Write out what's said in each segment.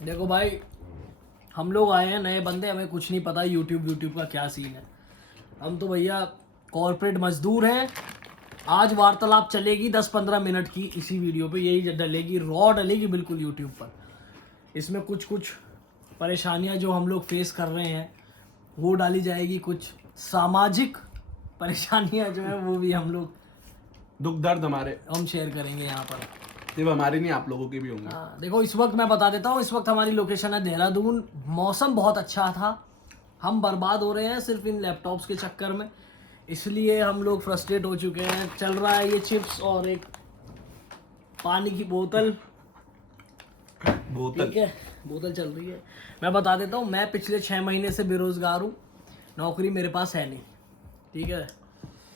देखो भाई, हम लोग आए हैं नए बंदे, हमें कुछ नहीं पता यूट्यूब का क्या सीन है। हम तो भैया कॉर्पोरेट मजदूर हैं। आज वार्तालाप चलेगी 10-15 मिनट की इसी वीडियो पे, यही डलेगी, रॉ डलेगी बिल्कुल यूट्यूब पर। इसमें कुछ कुछ परेशानियां जो हम लोग फेस कर रहे हैं वो डाली जाएगी, कुछ सामाजिक परेशानियां जो है वो भी हम लोग दुख दर्द हमारे हम शेयर करेंगे यहाँ पर। सिर्फ हमारे नहीं, आप लोगों के भी होंगे। हाँ देखो, इस वक्त मैं बता देता हूँ, इस वक्त हमारी लोकेशन है देहरादून। मौसम बहुत अच्छा था, हम बर्बाद हो रहे हैं सिर्फ इन लैपटॉप्स के चक्कर में, इसलिए हम लोग फ्रस्ट्रेट हो चुके हैं। चल रहा है ये चिप्स और एक पानी की बोतल, बोतल ठीक है, बोतल चल रही है। मैं बता देता हूँ, मैं पिछले 6 महीने से बेरोजगार हूँ, नौकरी मेरे पास है नहीं, ठीक है,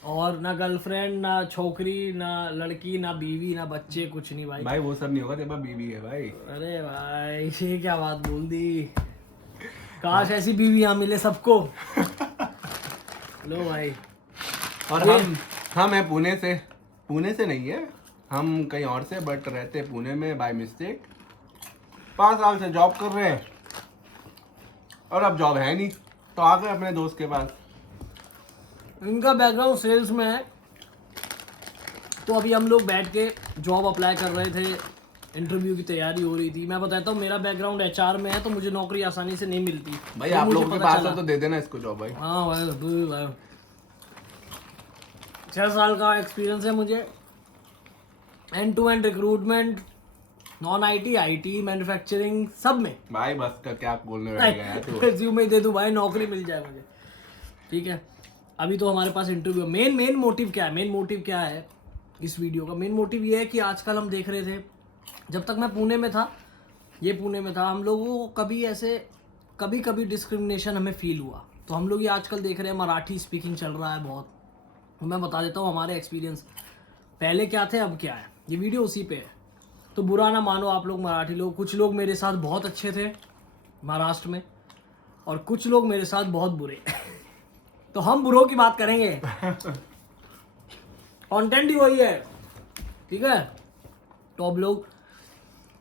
और ना गर्लफ्रेंड, ना छोकरी, ना लड़की, ना बीवी, ना बच्चे, कुछ नहीं भाई। भाई वो सब नहीं होगा, तेरे पास बीवी है भाई। अरे भाई ये क्या बात बोल दी, काश ऐसी बीवी यहाँ मिले सबको। लो भाई। और हम है पुणे से नहीं है, हम कहीं और से, बट रहते पुणे में बाय मिस्टेक। 5 साल से जॉब कर रहे हैं और अब जॉब है नहीं, तो आ गए अपने दोस्त के पास। इनका बैकग्राउंड सेल्स में है, तो अभी हम लोग बैठ के जॉब अप्लाई कर रहे थे, इंटरव्यू की तैयारी हो रही थी। मैं बताता हूँ, मेरा बैकग्राउंड एचआर में है, तो मुझे नौकरी आसानी से नहीं मिलती भाई तो आप मुझे लोगों के पता पास चला। है तो दे देना इसको जॉब भाई। हाँ भाई 6 साल का एक्सपीरियंस है मुझे, end to end recruitment, non IT, IT, manufacturing, सब में। भाई बस का क्या बोलने बैठेगा यार तू। रिज्यूमे दे दूं भाई, नौकरी मिल जाए मुझे, ठीक है। अभी तो हमारे पास इंटरव्यू, मेन मोटिव क्या है, मेन मोटिव क्या है इस वीडियो का? मेन मोटिव ये है कि आजकल हम देख रहे थे, जब तक मैं पुणे में था, ये पुणे में था, हम लोगों को कभी कभी डिस्क्रिमिनेशन हमें फील हुआ। तो हम लोग ये आजकल देख रहे हैं मराठी स्पीकिंग चल रहा है बहुत। तो मैं बता देता हूँ हमारे एक्सपीरियंस, पहले क्या थे अब क्या है, ये वीडियो उसी पे है। तो बुरा ना मानो आप लोग मराठी लोग, कुछ लोग मेरे साथ बहुत अच्छे थे महाराष्ट्र में, और कुछ लोग मेरे साथ बहुत बुरे। तो हम बुरों की बात करेंगे, कंटेंट ही वही है, ठीक है। तो अब लोग,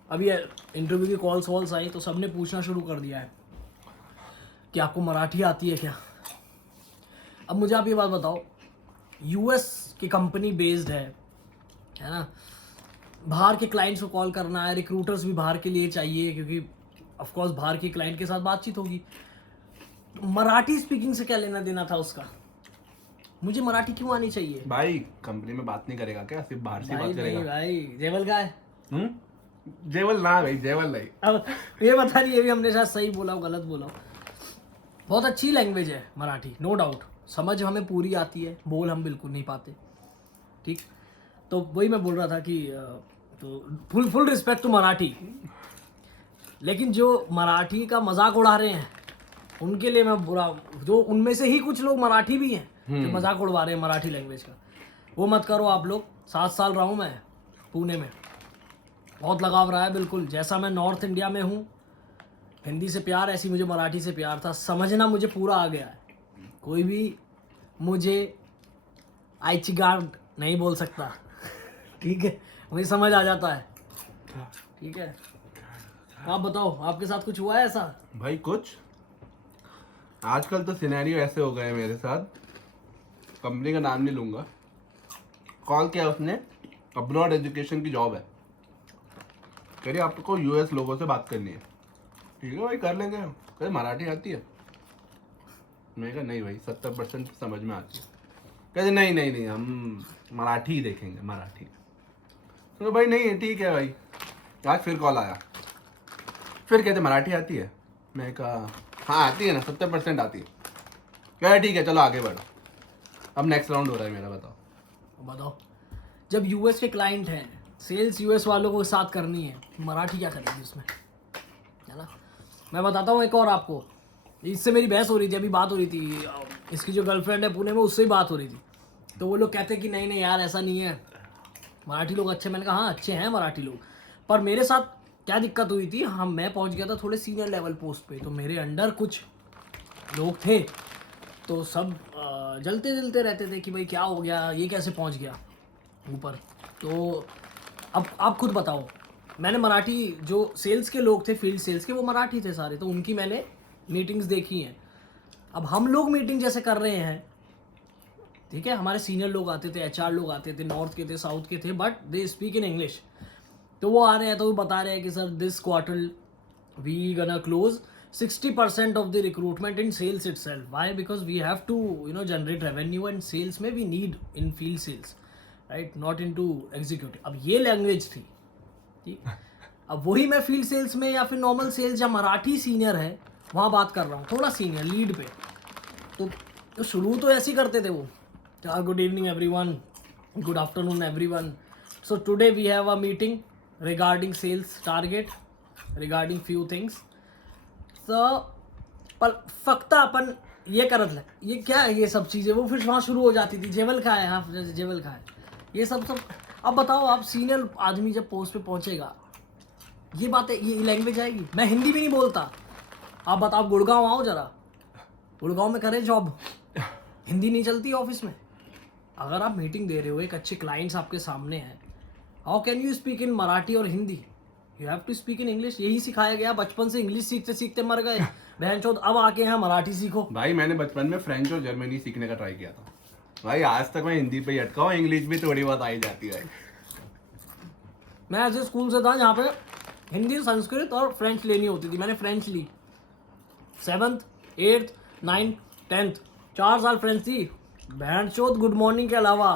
अभी इंटरव्यू की कॉल्स वॉल्स आई तो सबने पूछना शुरू कर दिया है कि आपको मराठी आती है क्या। अब मुझे आप ये बात बताओ, यूएस की कंपनी बेस्ड है ना, बाहर के क्लाइंट्स को कॉल करना है, रिक्रूटर्स भी बाहर के लिए चाहिए, क्योंकि ऑफ कोर्स बाहर के क्लाइंट के साथ बातचीत होगी। मराठी स्पीकिंग से क्या लेना देना था उसका, मुझे मराठी क्यों आनी चाहिए? भाई कंपनी में बात नहीं करेगा क्या, सिर्फ बाहर से भाई बात करेगा? नहीं भाई, जेवल का है। जेवल ना भाई, जेवल नहीं। अब ये बता नहीं, ये भी हमने शायद सही बोला हो गलत बोला हो। बहुत अच्छी लैंग्वेज है मराठी, नो डाउट, समझ हमें पूरी आती है, बोल हम बिल्कुल नहीं पाते, ठीक। तो वही मैं बोल रहा था कि तो फुल रिस्पेक्ट टू मराठी, लेकिन जो मराठी का मजाक उड़ा रहे हैं उनके लिए मैं बुरा, जो उनमें से ही कुछ लोग मराठी भी हैं जो मजाक उड़वा रहे हैं मराठी लैंग्वेज का, वो मत करो आप लोग। 7 साल रहा हूँ मैं पुणे में, बहुत लगाव रहा है बिल्कुल। जैसा मैं नॉर्थ इंडिया में हूँ, हिंदी से प्यार, ऐसी मुझे मराठी से प्यार था, समझना मुझे पूरा आ गया है। कोई भी मुझे आइचिगार्ड नहीं बोल सकता, ठीक है, मुझे समझ आ जाता है, ठीक है। आप बताओ, आपके साथ कुछ हुआ है ऐसा? भाई कुछ आजकल तो सिनेरियो ऐसे हो गए हैं मेरे साथ, कंपनी का नाम नहीं लूंगा। कॉल किया उसने, अब्रॉड एजुकेशन की जॉब है, कह रही आपको यूएस लोगों से बात करनी है। ठीक है भाई, कर लेंगे। कह मराठी आती है? मैं कहा नहीं भाई, 70% समझ में आती है। कहते नहीं हम मराठी ही देखेंगे, मराठी। तो भाई नहीं ठीक है भाई। आज फिर कॉल आया, फिर कहते मराठी आती है? मैं कहा हाँ आती है ना, 70% आती है। कह ठीक है चलो आगे बढ़ो। अब नेक्स्ट राउंड हो रहा है मेरा, बताओ, जब यूएस के क्लाइंट हैं, सेल्स यूएस वालों को साथ करनी है, मराठी क्या करेगी उसमें, है ना। मैं बताता हूँ एक और आपको, इससे मेरी बहस हो रही थी, अभी बात हो रही थी, इसकी जो गर्लफ्रेंड है पुणे में, उससे ही बात हो रही थी। तो वो लोग कहते कि नहीं यार ऐसा नहीं है, मराठी लोग अच्छे। मैंने कहा हाँ अच्छे हैं मराठी लोग, पर मेरे साथ क्या दिक्कत हुई थी, मैं पहुंच गया था थोड़े सीनियर लेवल पोस्ट पे, तो मेरे अंडर कुछ लोग थे, तो सब जलते रहते थे कि भाई क्या हो गया, ये कैसे पहुंच गया ऊपर। तो अब आप खुद बताओ, मैंने मराठी जो सेल्स के लोग थे, फील्ड सेल्स के, वो मराठी थे सारे, तो उनकी मैंने मीटिंग्स देखी हैं। अब हम लोग मीटिंग जैसे कर रहे हैं, ठीक है, हमारे सीनियर लोग आते थे, एचआर लोग आते थे, नॉर्थ के थे, साउथ के थे, but they speak in English. तो वो आ रहे हैं तो वो बता रहे हैं कि sir this quarter we gonna close 60% of the recruitment in sales itself. Why? Because we have to, generate revenue, and sales में we need in field sales, right? Not into executive. अब ये लैंग्वेज थी, ठीक। अब वही मैं field sales में या फिर नॉर्मल सेल्स या मराठी सीनियर है वहाँ बात कर रहा हूँ, थोड़ा सीनियर लीड पे। तो शुरू तो ऐसे ही करते थे वो, good evening everyone, good afternoon everyone, so today we have a meeting regarding sales target, regarding few things. पर फक्त अपन ये करत ले, ये क्या है, ये सब चीज़ें वो फिर वहाँ शुरू हो जाती थी, जेवल का है, हाँ जेवल का है, ये सब। अब बताओ आप, सीनियर आदमी जब पोस्ट पे पहुँचेगा, ये बातें, ये लैंग्वेज आएगी। मैं हिंदी भी नहीं बोलता, आप बताओ गुड़गांव आओ जरा, गुड़गांव में करें जॉब, हिंदी नहीं चलती ऑफिस में। अगर आप मीटिंग दे रहे हो, एक अच्छे क्लाइंट्स आपके सामने हैं, how can you speak in Marathi और Hindi? You have to speak in English. यही सिखाया गया, बचपन से इंग्लिश सीखते सीखते मर गए बहनचोद, अब आके यहाँ मराठी सीखो। भाई मैंने बचपन में फ्रेंच और जर्मनी सीखने का ट्राई किया था भाई, आज तक मैं हिंदी पे ही अटका हूँ, इंग्लिश भी थोड़ी बहुत आई जाती है। मैं ऐसे स्कूल से था जहाँ पे हिंदी, संस्कृत और फ्रेंच लेनी होती थी। मैंने फ्रेंच ली 7th 8th 9th 10th, 4 साल फ्रेंच थी। बहनचोद गुड मॉर्निंग के अलावा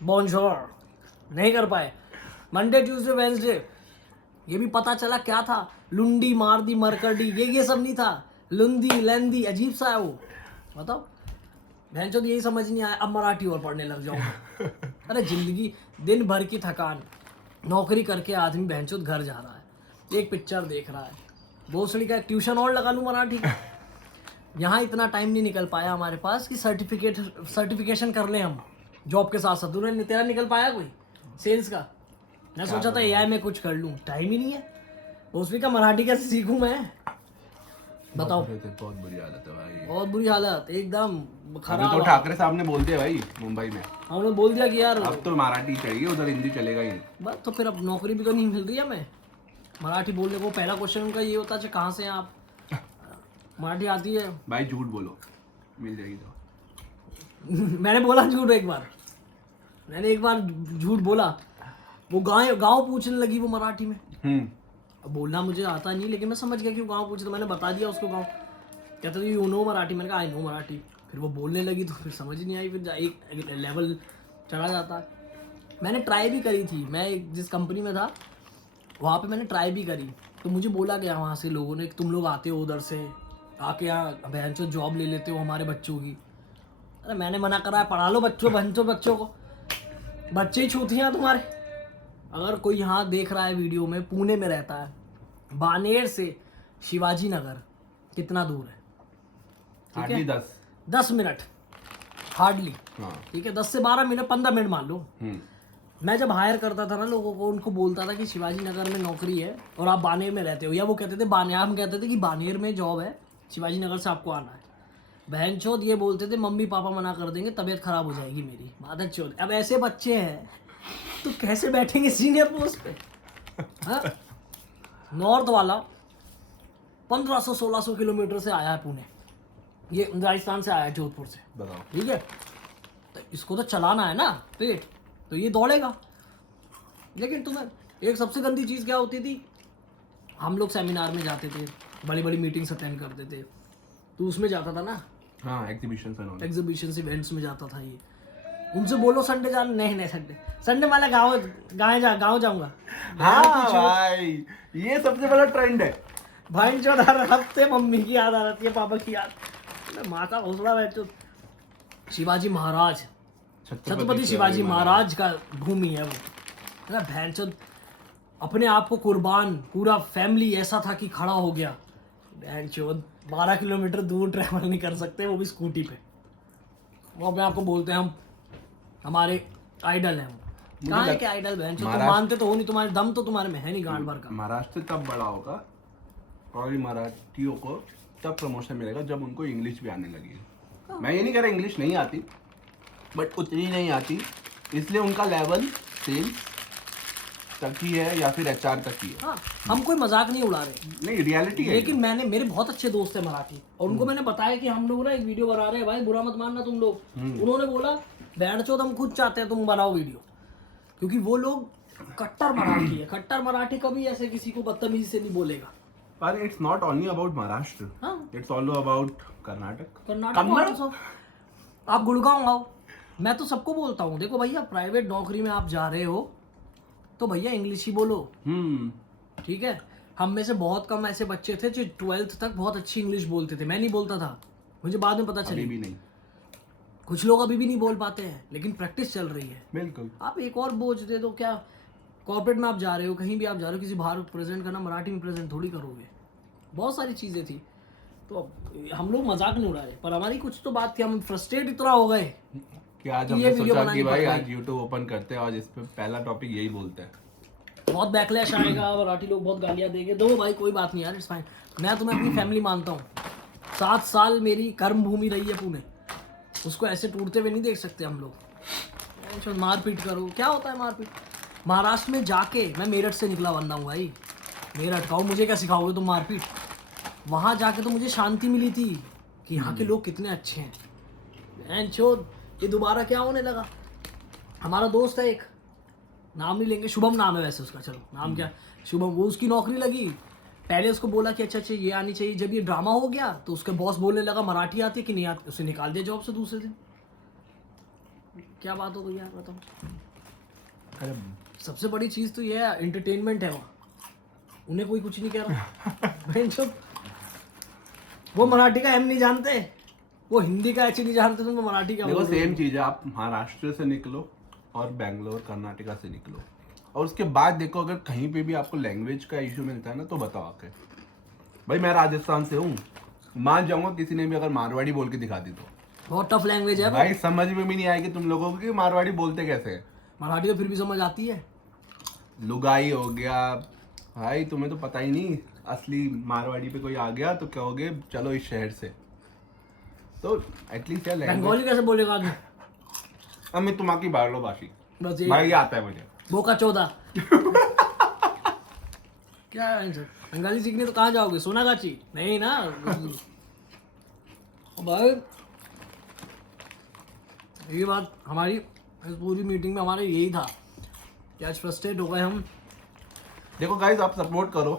बॉन्जोर नहीं कर पाए। मंडे ट्यूसडे वेंसडे ये भी पता चला क्या था, लुंडी मारदी मरकरडी, ये सब नहीं था, लुंदी लेंदी, अजीब सा है वो। बताओ बहनचोद यही समझ नहीं आया, अब मराठी और पढ़ने लग जाऊँ। अरे जिंदगी दिन भर की थकान, नौकरी करके आदमी बहनचोद घर जा रहा है, एक पिक्चर देख रहा है, भोसड़ी का एक ट्यूशन और लगा लूँ मराठी का। यहाँ इतना टाइम नहीं निकल पाया हमारे पास कि सर्टिफिकेशन कर लें हम जॉब के साथ साथ। तूने तेरा निकल पाया कोई सेल्स का? मैं सोचा था एआई में कुछ कर लूँ, टाइम ही नहीं है। भोसड़ी का मराठी कैसे सीखूँ मैं, बताओ। बहुत बुरी हालत है भाई, बहुत बुरी हालत, एकदम खराब। तो ठाकरे साहब ने बोल दिया भाई मुंबई में, हमने बोल दिया कि यार अब तो मराठी चाहिए, उधर हिंदी चलेगा ही नहीं। बस तो फिर अब नौकरी भी तो नहीं मिल रही है हमें मराठी बोलने को। पहला क्वेश्चन उनका ये होता है, कहाँ से हैं आप, मराठी आती है? भाई झूठ बोलो, मिल जाएगी तो। मैंने बोला झूठ एक बार, मैंने एक बार झूठ बोला। वो गाँव पूछने लगी वो मराठी में। अब बोलना मुझे आता नहीं, लेकिन मैं समझ गया कि वो गाँव पूछे, तो मैंने बता दिया उसको गाँव। कहता था यू नो मराठी, मैंने कहा आई नो मराठी। फिर वो बोलने लगी तो फिर समझ नहीं आई, फिर एक लेवल चढ़ा जाता है। मैंने ट्राई भी करी थी, मैं जिस कंपनी में था वहाँ पे मैंने ट्राई भी करी, तो मुझे बोला गया वहाँ से लोगों ने, तुम लोग आते हो उधर से, आके यहाँ बहनचोद जॉब ले लेते हो हमारे बच्चों की। अरे मैंने मना करा है, पढ़ा लो बच्चों को, बच्चे ही छूती हैं तुम्हारे। अगर कोई यहाँ देख रहा है वीडियो में, पुणे में रहता है, बानेर से शिवाजी नगर कितना दूर है? हार्डली 10 मिनट हार्डली, हाँ। ठीक है, 10 से 12 मिनट, 15 मिनट मान लो। मैं जब हायर करता था ना लोगों को, उनको बोलता था कि शिवाजी नगर में नौकरी है और आप बानेर में रहते हो, या वो कहते थे बानेर, हम कहते थे कि बानेर में जॉब है, शिवाजी नगर से आपको आना है। बहनचोद ये बोलते थे मम्मी पापा मना कर देंगे, तबीयत खराब हो जाएगी मेरी, मादर चोद। अब ऐसे बच्चे हैं तो कैसे बैठेंगे सीनियर पोस्ट पे? हाँ? नॉर्थ वाला 1500-1600 किलोमीटर से आया है पुणे, ये राजस्थान से आया है, जोधपुर से, बताओ। ठीक है, तो इसको तो चलाना है ना पेट, तो ये दौड़ेगा। लेकिन तुम्हें एक सबसे गंदी चीज़ क्या होती थी, हम लोग सेमिनार में जाते थे, बड़ी बड़ी मीटिंग्स अटेंड करते थे, तो उसमें जाता था ना, हाँ एग्जीबिशन इवेंट्स में जाता था ये। उनसे बोलो संडे जाना, नहीं संडे वाला गाँव जाऊंगा। हाँ भाई, ये सबसे बड़ा ट्रेंड है भाई, जो हर हफ्ते मम्मी की याद आ जाती है, पापा की याद। माँ का हौसला बैठो। शिवाजी महाराज, छत्रपति शिवाजी महाराज का भूमि है वो ना। भैंचोद अपने आप को कुर्बान, पूरा फैमिली ऐसा था कि खड़ा हो गया। भैंचोद 12 किलोमीटर दूर ट्रैवल नहीं कर सकते, वो भी स्कूटी पे। वो अपने आप को बोलते हैं हम हमारे आइडल हैं। वो कहाँ है क्या आइडल? भैंचोद तुम मानते तो हो नहीं, तुम्हारे दम तो तुम्हारे में है नहीं गांड भर का। महाराष्ट्र तब बड़ा होगा और मराठियों को तब प्रमोशन मिलेगा जब उनको इंग्लिश भी आने लगी। मैं ये नहीं कह रहा इंग्लिश नहीं आती, बट उतनी नहीं आती, इसलिए उनका लेवल सेल्स तक ही है या फिर एचआर तक ही है। हाँ, हम कोई मजाक नहीं उड़ा रहे, नहीं रियलिटी है। लेकिन मेरे बहुत अच्छे दोस्त है मराठी, और उनको मैंने बताया कि हम लोग ना एक वीडियो बना रहे हैं भाई, बुरा मत मानना तुम लोग। उन्होंने बोला बैंडचोद हम खुद चाहते हैं तुम बनाओ वीडियो, क्योंकि वो लोग कट्टर मराठी है। कट्टर मराठी कभी ऐसे किसी को बदतमीजी से नहीं बोलेगा। पर it's not only about Maharashtra, हाँ, it's also about Karnataka. Karnataka also। आप गुड़गांव आओ, मैं तो सबको बोलता हूँ, देखो भैया प्राइवेट नौकरी में आप जा रहे हो तो भैया इंग्लिश ही बोलो, ठीक है। हम में से बहुत कम ऐसे बच्चे थे जो 12th तक बहुत अच्छी इंग्लिश बोलते थे, मैं नहीं बोलता था, मुझे बाद में पता अभी चली। भी नहीं, कुछ लोग अभी भी नहीं बोल पाते हैं, लेकिन प्रैक्टिस चल रही है। बिल्कुल। आप एक और बोझ दे दो, क्या कॉर्पोरेट में आप जा रहे हो, कहीं भी आप जा रहे हो, किसी बाहर प्रेजेंट करना, मराठी में प्रेजेंट थोड़ी करोगे। बहुत सारी चीज़ें थी, तो हम लोग मजाक नहीं उड़ा रहे, पर हमारी कुछ तो बात थी, हम फ्रस्ट्रेट इतना हो गए कि आज ये हमने वीडियो सोचा बनानी कि भाई पड़ आज यूट्यूब ओपन करते हैं और इस पे पहला टॉपिक यही बोलते हैं। बहुत बैकलैश आएगा, मराठी लोग बहुत गालियाँ देंगे, दो भाई कोई बात नहीं यार, इट्स फाइन। मैं तुम्हें अपनी फैमिली मानता हूँ, 7 साल मेरी कर्म भूमि रही है पुणे, उसको ऐसे टूटते हुए नहीं देख सकते हम लोग। मारपीट करो, क्या होता है मारपीट? महाराष्ट्र में जाके, मैं मेरठ से निकला बंदा हूँ भाई, मेरठ का हूँ, मुझे क्या सिखाओगे तुम मारपीट? वहाँ जाके तो मुझे शांति मिली थी कि यहाँ के लोग कितने अच्छे हैं। ये दोबारा क्या होने लगा? हमारा दोस्त है एक, नाम नहीं लेंगे, शुभम नाम है वैसे उसका, चलो नाम क्या, शुभम, वो उसकी नौकरी लगी। पहले उसको बोला कि अच्छा ये आनी चाहिए, जब ये ड्रामा हो गया तो उसके बॉस बोलने लगा मराठी आती है कि नहीं आती, उसे निकाल दिया जॉब से दूसरे दिन। क्या बात हो गई यार, बताओ। अरे सबसे बड़ी चीज़ तो ये है, एंटरटेनमेंट है वहाँ, उन्हें कोई कुछ नहीं कह रहा। वो मराठी का एम नहीं जानते, वो हिंदी का एच नहीं जानते, तो मराठी का देखो सेम चीज है, आप महाराष्ट्र से निकलो और बेंगलोर कर्नाटका से निकलो, और उसके बाद देखो अगर कहीं पे भी आपको लैंग्वेज का इशू मिलता है ना तो बताओ आके। भाई मैं राजस्थान से हूँ, मान जाऊंगा किसी ने भी अगर मारवाड़ी बोल के दिखा दी तो बहुत टफ लैंग्वेज है भाई, समझ में भी नहीं आएगी तुम लोगों को कि मारवाड़ी बोलते कैसे हैं। मराठी तो फिर भी समझ आती है। लुगाई हो गया भाई, तुम्हें तो पता ही नहीं, असली मारवाड़ी पे कोई आ गया तो कहोगे चलो इस शहर से, तो एटलीस्ट यार बंगाली कैसे बोलेगा आदमी? अमित तुम्हारी बारलो भाषी, बस ये भाई ये आता है मुझे। बोका चौदा। क्या है आंसर? बंगाली सीखने तो कहाँ जाओगे, सोनागाची? नहीं ना भाई। ये बात हमारी इस पूरी मीटिंग में हमारे यही था कि आज फ्रस्ट्रेट हो गए हम। देखो गाइस आप सपोर्ट करो,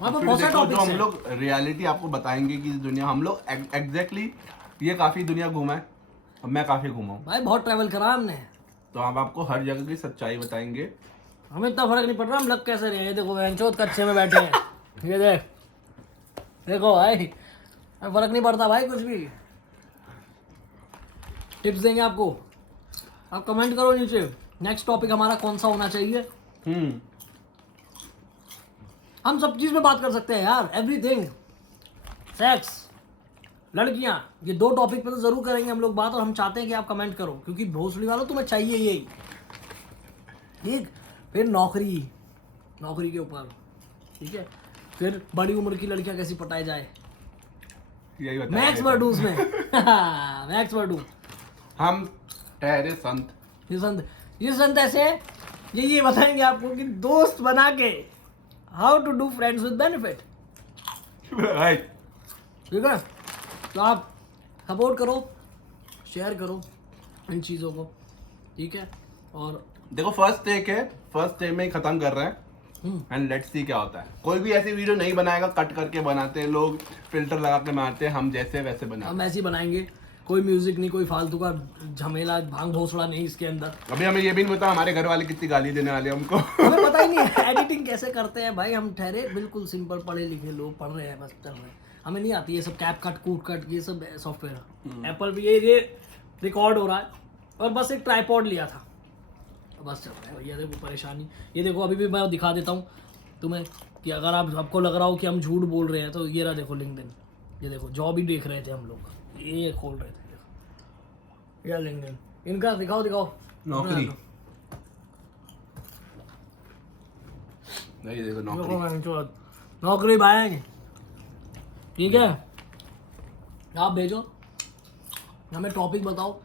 वहाँ पर फिर बहुत सारे देखो जो टॉपिक्स हम हैं। लोग रियलिटी आपको बताएंगे कि दुनिया, हम लोग एग्जैक्टली ये काफी दुनिया घूमा है, अब मैं काफी घूमा हूँ, भाई बहुत ट्रैवल करा हमने, तो हम आपको हर जगह की सच्चाई बताएंगे। हमें इतना फर्क नहीं पड़ रहा हम लग कैसे रहे हैं। ये देखो वेंचोद कच्चे में बैठे हैं, ये देखो भाई, फर्क नहीं पड़ता भाई कुछ भी। टिप्स देंगे आपको, आप कमेंट करो नीचे नेक्स्ट टॉपिक हमारा कौन सा होना चाहिए। हम सब चीज में बात कर सकते हैं यार, एवरीथिंग, सेक्स, लड़कियां, ये 2 टॉपिक पे तो जरूर करेंगे हम लोग बात, और हम चाहते हैं कि आप कमेंट करो, क्योंकि भोसड़ी वालों तुम्हें चाहिए यही। ठीक, फिर नौकरी के ऊपर, ठीक है, फिर बड़ी उम्र की लड़कियां कैसी पटाई जाए, यही मैक्स बताएंगे। वर्डूज में। मैक्स वर्डू, हम ठहरे संत। ये संत ऐसे हैं, ये बताएंगे आपको कि दोस्त बना के how to do friends with benefit. Right, ठीक है, तो आप सपोर्ट करो, शेयर करो इन चीज़ों को, ठीक है। और देखो फर्स्ट टेक है, फर्स्ट टेक में ही खत्म कर रहे हैं, एंड लेट्स सी क्या होता है। कोई भी ऐसी वीडियो नहीं बनाएगा, कट करके बनाते हैं लोग, फिल्टर लगा के मारते हैं, हम जैसे वैसे बनाते हम ऐसे ही बनाएंगे, कोई म्यूजिक नहीं, कोई फालतू का झमेला भांग भोसड़ा नहीं इसके अंदर। हैं। अभी हमें ये भी नहीं पता हमारे घर वाले कितनी गाली देने वाले हैं हमको। हमें पता ही नहीं है एडिटिंग कैसे करते हैं भाई, हम ठहरे बिल्कुल सिंपल पढ़े लिखे लोग, पढ़ रहे हैं बस, चल रहे हैं, हमें नहीं आती ये सब कैप कट कूट कट, ये सब सॉफ्टवेयर। एप्पल भी ये रिकॉर्ड हो रहा है, और बस एक ट्राइपॉड लिया था, बस चल रहा है भैया। देखो परेशानी, ये देखो अभी भी मैं दिखा देता हूँ तुम्हें, कि अगर आपको लग रहा हो कि हम झूठ बोल रहे हैं तो ये रहा देखो लिंक्डइन, ये देखो जॉब ही देख रहे थे हम लोग, ये खोल रहे थे, देखो ये लिंक्डइन, इनका दिखाओ नौकरी, नहीं देखो नौकरी, नौकरी भाई, ठीक है। आप भेजो, हमें टॉपिक बताओ,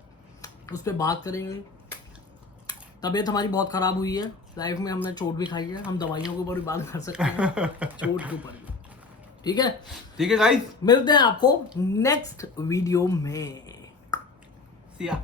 उस पर बात करेंगे, तबीयत हमारी बहुत खराब हुई है लाइफ में, हमने चोट भी खाई है, हम दवाइयों के ऊपर भी बात कर सकते हैं चोट के ऊपर भी। ठीक है गाइस, मिलते हैं आपको नेक्स्ट वीडियो में। See ya.